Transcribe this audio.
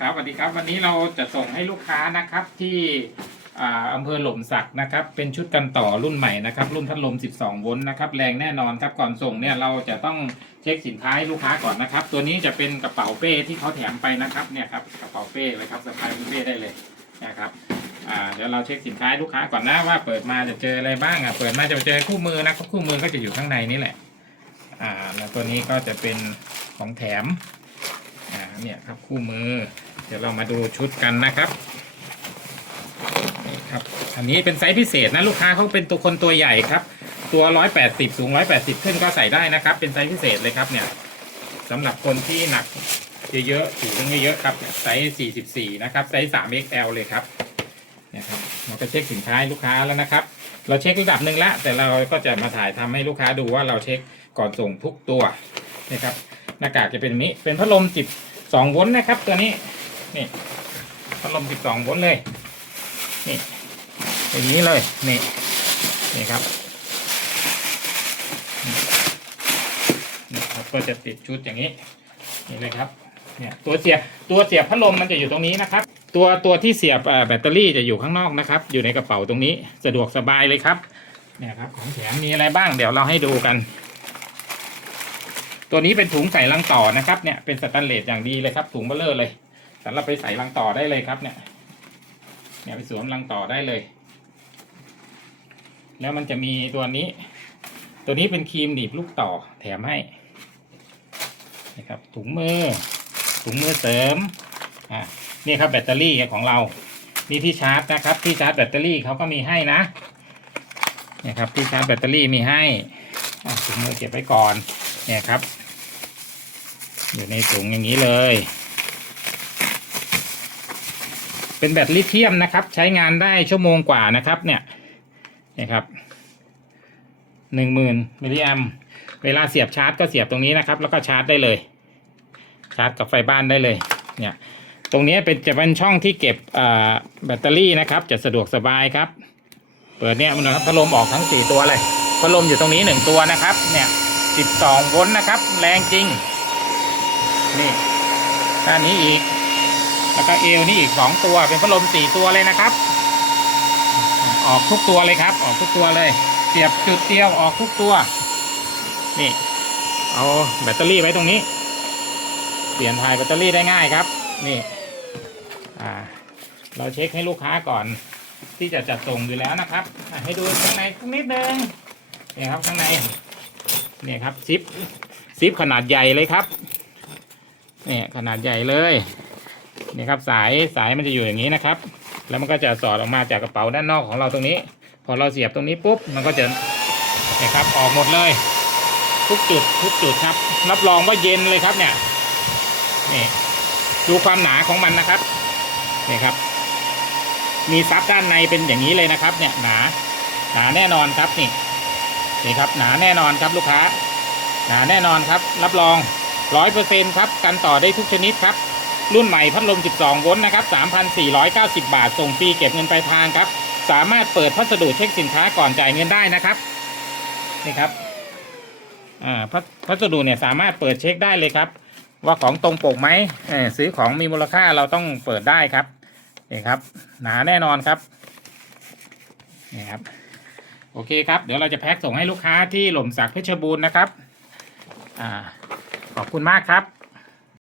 ครับสวัสดีครับวันนี้เราจะส่งให้ลูกค้านะครับที่อำเภอหล่มสักนะครับเป็นชุดกันต่อรุ่นใหม่นะครับรุ่นพัดลม12 โวลต์นะครับแรงแน่นอนครับก่อนส่งเนี่ยเราจะต้องเช็คสินค้าให้ลูกค้าก่อนนะครับตัวนี้จะเป็นกระเป๋าเป้ที่เขาแถมไปนะครับเนี่ยครับกระเป๋าเป้เลยครับสะพายเป้ได้เลยนะครับเดี๋ยวเราเช็คสินค้าให้ลูกค้าก่อนนะว่าเปิดมาจะเจออะไรบ้างเปิดมาจะเจอคู่มือนะครับคู่มือก็จะอยู่ข้างในนี่แหละแล้วตัวนี้ก็จะเป็นของแถมเนี่ยครับคู่มือเดี๋ยวเรามาดูชุดกันนะครับนี่ครับอันนี้เป็นไซส์พิเศษนะลูกค้าเขาเป็นตัวคนตัวใหญ่ครับตัว180สูง180ขึ้นก็ใส่ได้นะครับเป็นไซส์พิเศษเลยครับเนี่ยสำหรับคนที่หนักเยอะๆสูงเยอะๆครับไซส์44นะครับไซส์ 3XL เลยครับเนี่ยครับเราก็เช็คสินค้าให้ลูกค้าแล้วนะครับเราเช็คระดับหนึ่งแล้วแต่เราก็จะมาถ่ายทำให้ลูกค้าดูว่าเราเช็คก่อนส่งทุกตัวนะครับหน้ากากจะเป็นนี้เป็นพัดลม12 โวลต์นะครับตัวนี้นี่พัดลม12 โวลต์เลยนี่อย่างนี้เลยนี่ครับนี่ครับก็จะติดชุดอย่างนี้นี่เลยครับเนี่ยตัวเสียบพัดลมมันจะอยู่ตรงนี้นะครับตัวที่เสียบแบตเตอรี่จะอยู่ข้างนอกนะครับอยู่ในกระเป๋าตรงนี้สะดวกสบายเลยครับเนี่ยครับของแถมมีอะไรบ้างเดี๋ยวเราให้ดูกันตัวนี้เป็นถุงใส่รังต่อนะครับเนี่ยเป็นสแตนเลสอย่างดีเลยครับถุงเบลเลอร์เลยสำหรับไปใส่รังต่อได้เลยครับเนี่ยไปสวมรังต่อได้เลยแล้วมันจะมีตัวนี้เป็นครีมหนีบลูกต่อแถมให้นะครับถุงมือเสริมนี่ครับแบตเตอรี่ของเรานี่ที่ชาร์จนะครับที่ชาร์จแบตเตอรี่เขาก็มีให้นะเนี่ยครับที่ชาร์จแบตเตอรี่มีให้ถุงมือเก็บไว้ก่อนเนี่ยครับอยู่ในถุงอย่างนี้เลยเป็นแบตลิเธียมนะครับใช้งานได้ชั่วโมงกว่านะครับเนี่ยครับ10,000 มิลลิแอมเวลาเสียบชาร์จก็เสียบตรงนี้นะครับแล้วก็ชาร์จได้เลยชาร์จกับไฟบ้านได้เลยเนี่ยตรงนี้จะเป็นช่องที่เก็บแบตเตอรี่นะครับจะสะดวกสบายครับเปิดเนี่ยมันนะครับพัดลมออกทั้ง4ตัวเลยพัดลมอยู่ตรงนี้1ตัวนะครับเนี่ย12 โวลต์นะครับแรงจริงนี่ด้านนี้อีกแล้วก็เอวนี่อีก2ตัวเป็นพัดลม4ตัวเลยนะครับออกทุกตัวเลยครับออกทุกตัวเลยเสียบจุดเดียวออกทุกตัวนี่เอาแบตเตอรี่ไว้ตรงนี้เปลี่ยนถ่ายแบตเตอรี่ได้ง่ายครับนี่เราเช็คให้ลูกค้าก่อนที่จะจัดส่งอยู่แล้วนะครับให้ดูข้างในนิดนึงนี่ครับข้างในนี่ครับซิปขนาดใหญ่เลยครับนี่ขนาดใหญ่เลยนี่ครับสายมันจะอยู่อย่างนี้นะครับแล้วมันก็จะสอดออกมาจากกระเป๋าด้านนอกของเราตรงนี้พอเราเสียบตรงนี้ปุ๊บมันก็จะนี่ครับออกหมดเลยทุกจุดครับรับรองว่าเย็นเลยครับเนี่ยนี่ดูความหนาของมันนะครับนี่ครับมีซับด้านในเป็นอย่างนี้เลยนะครับเนี่ยหนาแน่นอนครับนี่ครับหนาแน่นอนครับลูกค้าหนาแน่นอนครับรับรอง 100% ครับกันต่อได้ทุกชนิดครับรุ่นใหม่พัดลม12 โวลต์นะครับ 3,490 บาทส่งฟรีเก็บเงินปลายทางครับสามารถเปิดพัสดุเช็คสินค้าก่อนจ่ายเงินได้นะครับนี่ครับพัสดุเนี่ยสามารถเปิดเช็คได้เลยครับว่าของตรงปกไหมซื้อของมีมูลค่าเราต้องเปิดได้ครับนี่ครับหนาแน่นอนครับนี่ครับโอเคครับเดี๋ยวเราจะแพ็คส่งให้ลูกค้าที่หล่มสักเพชรบูรณ์นะครับขอบคุณมากครับ